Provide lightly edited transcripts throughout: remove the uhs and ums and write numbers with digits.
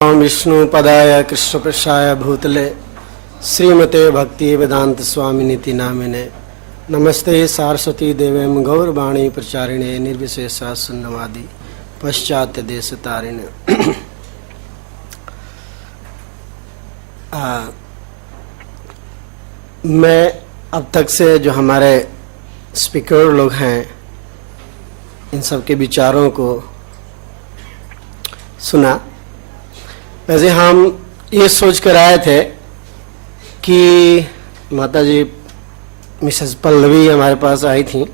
विष्णु पदाय कृष्णप्रसाय भूतले श्रीमते भक्ति वेदांत स्वामिनीति नामिने नमस्ते सारस्वती देवेम गौरवाणी प्रचारिणे निर्विशेषा शून्यवादी पश्चात्य देश तारिणे। मैं अब तक से जो हमारे स्पीकर लोग हैं इन सब के विचारों को सुना। वैसे हम ये सोच कर आए थे कि माता जी मिसेस पल्लवी हमारे पास आई थी,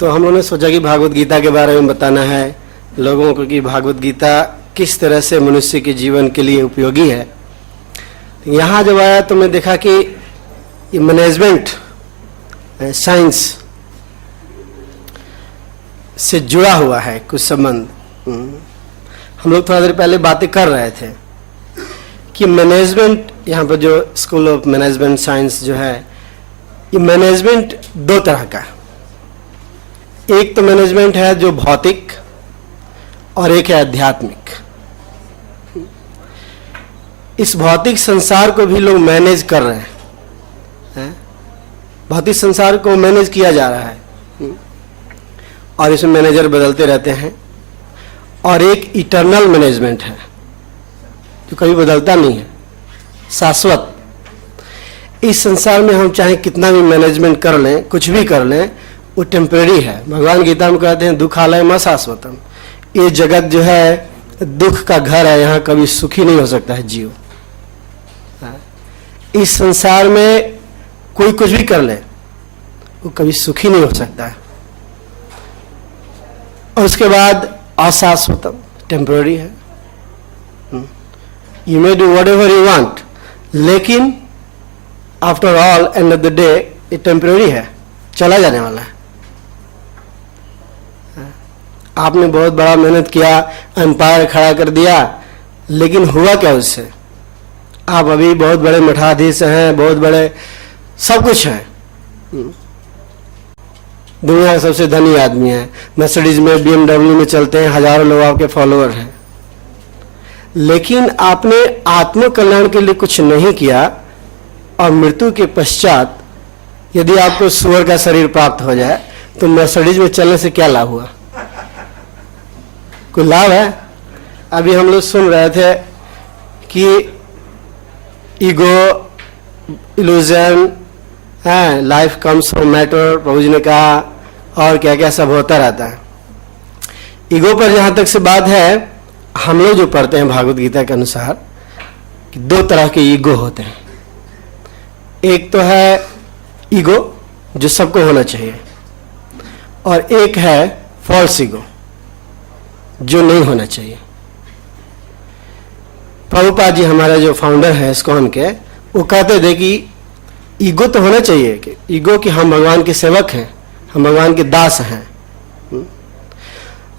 तो हम लोगों ने सोचा कि भागवत गीता के बारे में बताना है लोगों को कि भागवत गीता किस तरह से मनुष्य के जीवन के लिए उपयोगी है। यहाँ जब आया तो मैं देखा कि ये मैनेजमेंट साइंस से जुड़ा हुआ है कुछ संबंध। हम लोग थोड़ा देर पहले बातें कर रहे थे कि मैनेजमेंट, यहाँ पर जो स्कूल ऑफ मैनेजमेंट साइंस जो है, ये मैनेजमेंट दो तरह का। एक तो मैनेजमेंट है जो भौतिक और एक है आध्यात्मिक। इस भौतिक संसार को भी लोग मैनेज कर रहे हैं, भौतिक संसार को मैनेज किया जा रहा है और इसमें मैनेजर बदलते रहते हैं। और एक इटर्नल मैनेजमेंट है जो कभी बदलता नहीं है, शाश्वत। इस संसार में हम चाहे कितना भी मैनेजमेंट कर लें, कुछ भी कर लें, वो टेम्परेरी है। भगवान गीता में कहते हैं दुखालय मा शाश्वतम। ये जगत जो है दुख का घर है, यहाँ कभी सुखी नहीं हो सकता है जीव। इस संसार में कोई कुछ भी कर ले वो कभी सुखी नहीं हो सकता है। और उसके बाद अशाश्वतम, टेम्पररी है। You may do whatever you want, लेकिन after all end of the day ये टेम्पररी है, चला जाने वाला है। आपने बहुत बड़ा मेहनत किया, एम्पायर खड़ा कर दिया, लेकिन हुआ क्या उससे? आप अभी बहुत बड़े मठाधीश हैं, बहुत बड़े सब कुछ हैं, दुनिया के सबसे धनी आदमी है, मर्सिडीज में, BMW में चलते हैं, हजारों लोग आपके फॉलोअर हैं, लेकिन आपने आत्म कल्याण के लिए कुछ नहीं किया। और मृत्यु के पश्चात यदि आपको सुअर का शरीर प्राप्त हो जाए तो मर्सिडीज में चलने से क्या लाभ हुआ? कोई लाभ है? अभी हम लोग सुन रहे थे कि ego, illusion, life comes from matter, Prabhu ji ने कहा, और क्या क्या सब होता रहता है। ईगो पर जहां तक से बात है, हम लोग जो पढ़ते हैं भागवत गीता के अनुसार कि दो तरह के ईगो होते हैं। एक तो है ईगो जो सबको होना चाहिए, और एक है फॉल्स ईगो जो नहीं होना चाहिए। प्रभुपाद जी हमारे जो फाउंडर है इस्कॉन के, वो कहते थे कि ईगो तो होना चाहिए, कि ईगो कि हम भगवान के सेवक हैं, हम भगवान के दास हैं,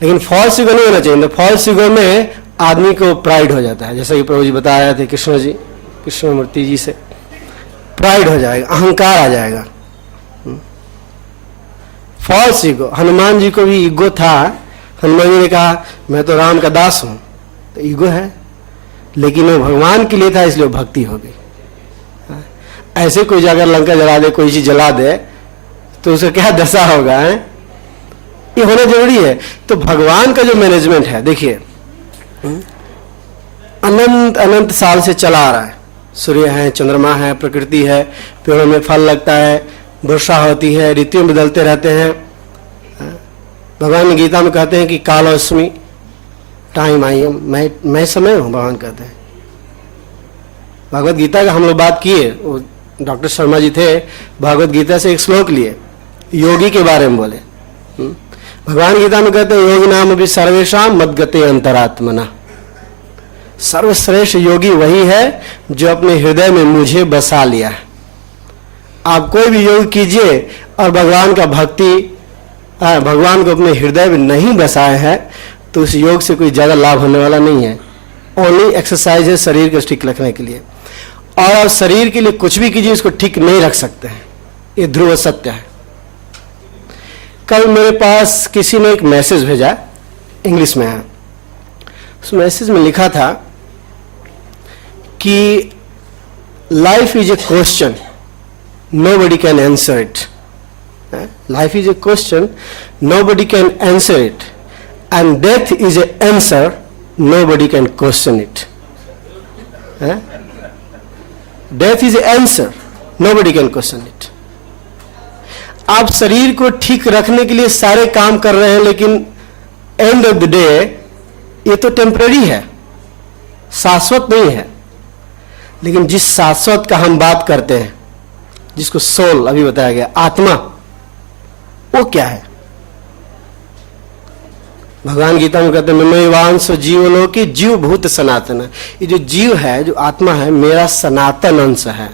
लेकिन फॉल्स ईगो नहीं होना चाहिए। तो फॉल्स ईगो में आदमी को प्राइड हो जाता है, जैसा कि प्रभु जी बता रहे थे कृष्णमूर्ति जी से, प्राइड हो जाएगा, अहंकार आ जाएगा। फॉल्स ईगो, हनुमान जी को भी ईगो था। हनुमान जी ने कहा मैं तो राम का दास हूं, तो ईगो है, लेकिन वो भगवान के लिए था, इसलिए भक्ति हो गई। ऐसे कोई जाकर लंका जला दे, कोई चीज जला दे, तो उसका क्या दशा होगा है? ये होना जरूरी है। तो भगवान का जो मैनेजमेंट है, देखिए अनंत अनंत साल से चला आ रहा है। सूर्य है, चंद्रमा है, प्रकृति है, पेड़ों में फल लगता है, वर्षा होती है, ऋतु बदलते रहते हैं। भगवान गीता में कहते हैं कि कालोस्मि, टाइम आई एम, मैं समय हूं, भगवान कहते हैं। भगवत गीता का हम लोग बात किए, वो डॉक्टर शर्मा जी थे, भगवत गीता से एक श्लोक लिए, योगी के बारे में बोले। भगवान गीता में कहते हैं योगी नाम अभी सर्वेशाम मद्गते अंतरात्मना। सर्वश्रेष्ठ योगी वही है जो अपने हृदय में मुझे बसा लिया है। आप कोई भी योग कीजिए और भगवान का भक्ति, भगवान को अपने हृदय में नहीं बसाए हैं, तो उस योग से कोई ज्यादा लाभ होने वाला नहीं है। ओनली एक्सरसाइज है शरीर को ठीक रखने के लिए, और आप शरीर के लिए कुछ भी कीजिए उसको ठीक नहीं रख सकते हैं। ये ध्रुव सत्य है। कल मेरे पास किसी ने एक मैसेज भेजा, इंग्लिश में है। उस मैसेज में लिखा था कि life is a question, nobody can answer it. Life is a question, nobody can answer it. And death is an answer, nobody can question it. Death is an answer, nobody can question it. आप शरीर को ठीक रखने के लिए सारे काम कर रहे हैं, लेकिन एंड ऑफ द डे ये तो टेम्पररी है, शाश्वत नहीं है। लेकिन जिस शाश्वत का हम बात करते हैं, जिसको सोल अभी बताया गया, आत्मा, वो क्या है? भगवान गीता में कहते हैं ममैवांसो जीवलोके जीव भूत सनातन। ये जो जीव है, जो आत्मा है, मेरा सनातन अंश है,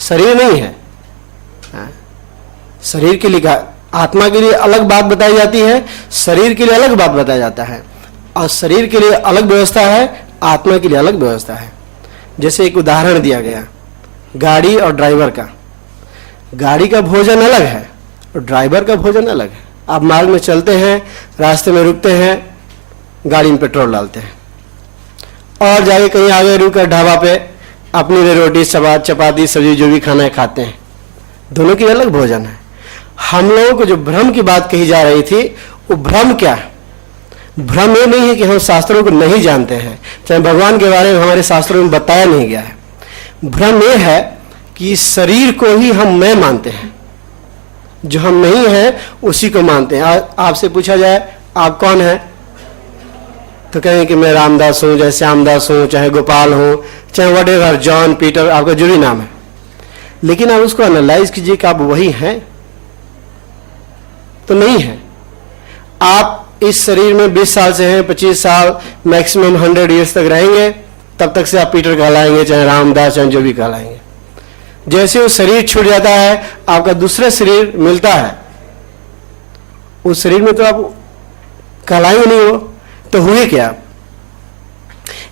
शरीर नहीं है। शरीर के लिए आत्मा के लिए अलग बात बताई जाती है, शरीर के लिए अलग बात बताया जाता है, और शरीर के लिए अलग व्यवस्था है, आत्मा के लिए अलग व्यवस्था है। जैसे एक उदाहरण दिया गया गाड़ी और ड्राइवर का। गाड़ी का भोजन अलग है और ड्राइवर का भोजन अलग है। आप मार्ग में चलते हैं, रास्ते में रुकते हैं, गाड़ी में पेट्रोल डालते हैं, और जाके कहीं आगे रुक कर ढाबा पे अपनी लिए रोटी चपाती सब्जी जो भी खाना है खाते हैं। दोनों की अलग भोजन है। हम लोगों को जो भ्रम की बात कही जा रही थी, वो भ्रम क्या है? भ्रम ये नहीं है कि हम शास्त्रों को नहीं जानते हैं, चाहे भगवान के बारे में हमारे शास्त्रों में बताया नहीं गया है। भ्रम ये है कि शरीर को ही हम मैं मानते हैं, जो हम नहीं है उसी को मानते हैं। आपसे पूछा जाए आप कौन है, तो कहें कि मैं रामदास हूं, चाहे श्यामदास हूं, चाहे गोपाल हूं, चाहे वटेवर, जॉन, पीटर, आपका जो भी नाम है। लेकिन आप उसको एनालाइज कीजिए कि आप वही हैं, तो नहीं है। आप इस शरीर में 20 साल से हैं, 25 साल, मैक्सिमम 100 ईयर्स तक रहेंगे, तब तक से आप पीटर कहलाएंगे, चाहे रामदास, चाहे जो भी कहलाएंगे। जैसे वो शरीर छूट जाता है, आपका दूसरा शरीर मिलता है, उस शरीर में तो आप कहलाएंगे नहीं, हो तो हुए क्या?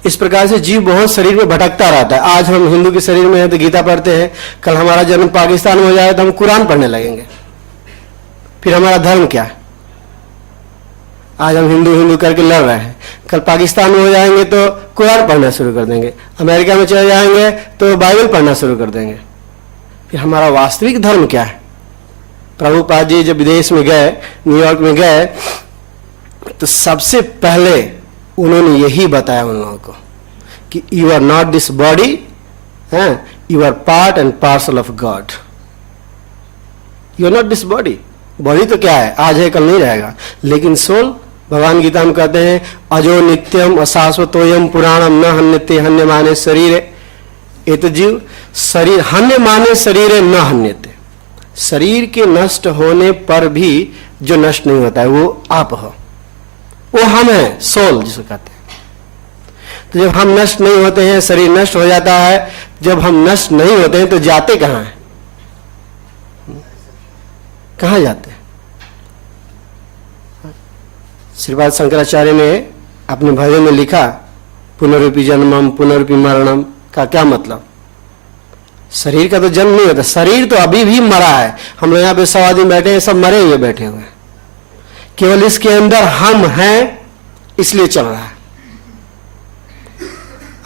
इस प्रकार से जीव बहुत शरीर में भटकता रहता है। आज हम हिंदू के शरीर में हैं तो गीता पढ़ते हैं, कल हमारा जन्म पाकिस्तान में हो जाए तो हम कुरान पढ़ने लगेंगे। फिर हमारा धर्म क्या है? आज हम हिंदू हिंदू करके लड़ रहे हैं, कल पाकिस्तान में हो जाएंगे तो कुरान पढ़ना शुरू कर देंगे, अमेरिका में चले जाएंगे तो बाइबल पढ़ना शुरू कर देंगे। फिर हमारा वास्तविक धर्म क्या है? प्रभुपाद जी जब विदेश में गए, न्यूयॉर्क में गए, तो सबसे पहले उन्होंने यही बताया उन लोगों को कि you are not this body, you are part and parcel of God. You are not this body. Body तो क्या है, आज है कल नहीं रहेगा, लेकिन सोल, भगवान गीता में कहते हैं अजो नित्यम अशाश्वतोयम पुराणम न हन्यते हन्य माने शरीर। ये तो जीव शरीर हन्य माने शरीर न हन्यते, शरीर के नष्ट होने पर भी जो नष्ट नहीं होता है वो आप हो, वो हम है, सोल जिसको कहते हैं। तो जब हम नष्ट नहीं होते हैं, शरीर नष्ट हो जाता है, जब हम नष्ट नहीं होते हैं तो जाते कहाँ हैं? कहाँ जाते हैं? श्रीपाद शंकराचार्य ने अपने भजन में लिखा पुनरुपि जन्मम पुनरुपि मरणम का क्या मतलब? शरीर का तो जन्म नहीं होता, शरीर तो अभी भी मरा है। हम लोग यहाँ पे 100 आदमी बैठे हैं, सब मरे हुए बैठे हुए हैं, केवल इसके अंदर हम हैं इसलिए चल रहा है।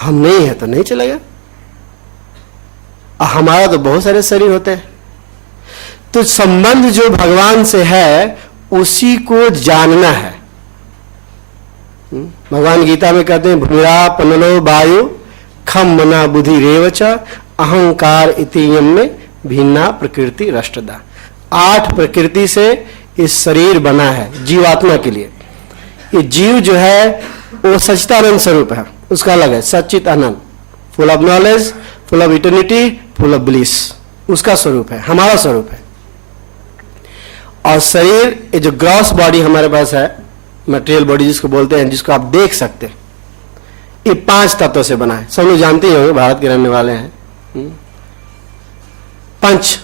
हम नहीं है तो नहीं चलेगा। हमारा तो बहुत सारे शरीर होते हैं। तो संबंध जो भगवान से है उसी को जानना है। भगवान गीता में कहते हैं भूरा पनलो वायु खम मना बुद्धि रेवच अहंकार इतियम में भिन्ना प्रकृति रष्टदा। 8 प्रकृति से इस शरीर बना है जीवात्मा के लिए। ये जीव जो है वो सच्चिदानंद स्वरूप है, उसका अलग है, सच्चित आनंद, full of knowledge, full of eternity, full of bliss, उसका स्वरूप है, हमारा स्वरूप है। और शरीर, ये जो ग्रॉस बॉडी हमारे पास है, मटेरियल बॉडी जिसको बोलते हैं, जिसको आप देख सकते हैं, ये 5 तत्वों से बना है। सब लोग जानते ही होंगे, भारत के रहने वाले हैं। 5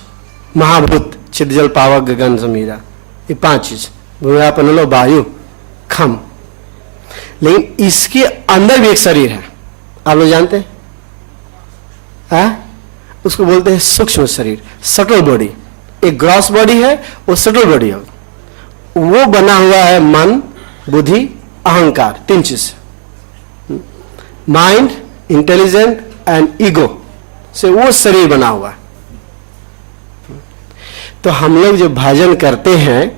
महाभूत, चिद जल पावक गगन समीरा, ये 5 चीज, भूरा पनलो वायु खम। लेकिन इसके अंदर भी एक शरीर है, आप लोग जानते हैं? उसको बोलते हैं सूक्ष्म शरीर, सटल बॉडी। एक ग्रॉस बॉडी है, वो सटल बॉडी है, वो बना हुआ है मन, बुद्धि, अहंकार, 3 चीज। माइंड, इंटेलिजेंट, एंड ईगो से वो शरीर बना हुआ है। तो हम लोग जो भजन करते हैं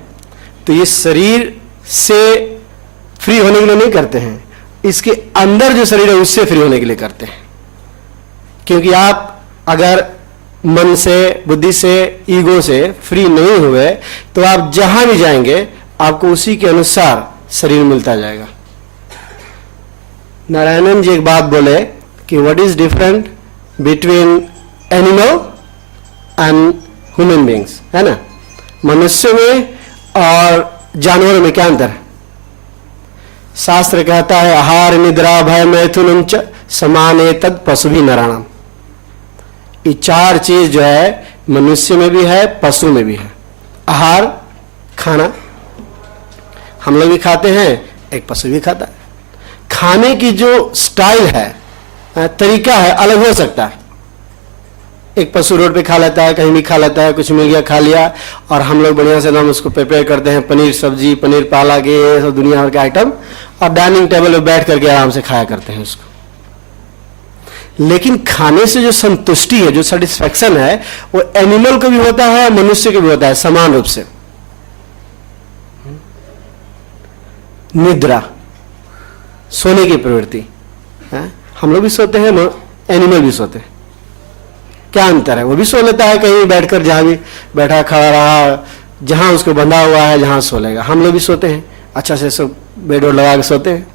तो ये शरीर से फ्री होने के लिए नहीं करते हैं, इसके अंदर जो शरीर है उससे फ्री होने के लिए करते हैं। क्योंकि आप अगर मन से, बुद्धि से, ईगो से फ्री नहीं हुए तो आप जहां भी जाएंगे आपको उसी के अनुसार शरीर मिलता जाएगा। नारायणन जी एक बात बोले कि what is different between animal and human beings, है ना। मनुष्य में और जानवरों में क्या अंतर है? शास्त्र कहता है आहार निद्रा भय मैथुनम च समाने तद पशु भी नराणाम। ये चार चीज जो है मनुष्य में भी है, पशु में भी है। आहार, खाना, हम लोग भी खाते हैं, एक पशु भी खाता है। खाने की जो स्टाइल है, तरीका है, अलग हो सकता है। एक पशु रोड पे खा लेता है, कहीं भी खा लेता है, कुछ मिल गया खा लिया, और हम लोग बढ़िया से हम उसको प्रिपेयर करते हैं, पनीर सब्जी, पनीर पालक, ये सब दुनिया भर के आइटम, और डाइनिंग टेबल पे बैठ करके आराम से खाया करते हैं उसको। लेकिन खाने से जो संतुष्टि है, जो सेटिस्फैक्शन है, वो एनिमल को भी होता है, मनुष्य को भी होता है, समान रूप से। निद्रा, सोने की प्रवृत्ति, हम लोग भी सोते हैं, एनिमल भी सोते हैं। क्या अंतर है? वो भी सो लेता है कहीं बैठकर, जहां भी बैठा खड़ा रहा, जहां उसको बंधा हुआ है जहां सो लेगा। हम लोग भी सोते हैं, अच्छा से सब बेड लगा के सोते हैं।